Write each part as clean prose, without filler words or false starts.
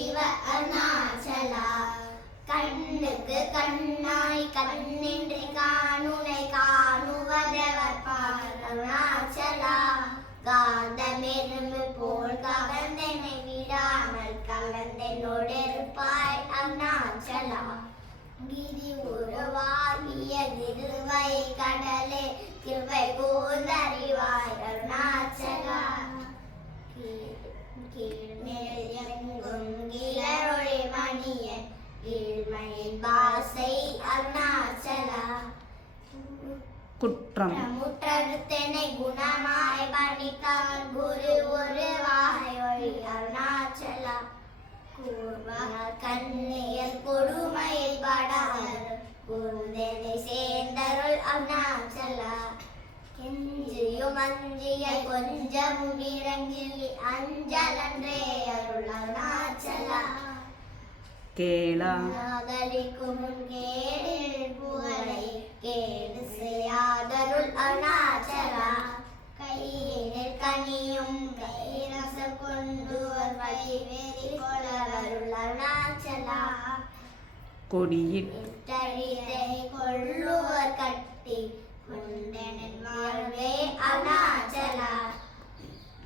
சிவ அருணாச்சலா கண்ணுக்கு கண்ணாய் கண்ணின்றி காணுனை காணுவதவர் பார் அருணாச்சலா காந்தமெரும்பு போல் கவர்ந்தனை விடாமல் கவர்ந்தென்னோடு இருப்பாய் அருணாச்சலா கிரி உருவாகிய திருவை கடலே கிருபை கூர்ந்தறிவாய் அருணாச்சலா கீழ்மேல் எங்கும் கிளரொளி மணியன் கீழ்மணின் பாசை அருணாச்சலா குற்றம் முற்றறுத்தனை குணமாய் பணித்தான் குரு உருவாய் ஒளி அருணாச்சலா கண்ணியல் கொடுமையில் படாமல் குருதனை சேர்ந்தருள் அருணாச்சலா கெஞ்சியும் அஞ்சிய கொஞ்சம் இறங்கி அஞ்சலன்றே அருள் அருணாச்சலா கேளா நாகரிக்கும் கேடில் புகழை கேடு செய்யாதருள் அருணாச்சலா கையினில் கனியும் கைரச கொண்டு வழிவேறி கொளவருள் அருணாச்சலா கொடியிட்டழித்தை கொள்ளுவர் கட்டி கொண்டனின் வாழ்வே அருணாச்சலா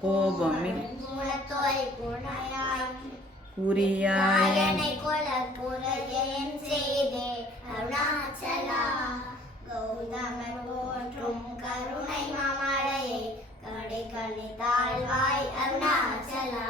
கோபமில் மூலத்தோய் குணையாய் குறியாயனை கொல புறையன் செய்தே அருணாச்சலா கௌதமர் போற்றும் கருணை மாமழையை கடை கண்ணி தாழ்வாய் அருணாச்சலா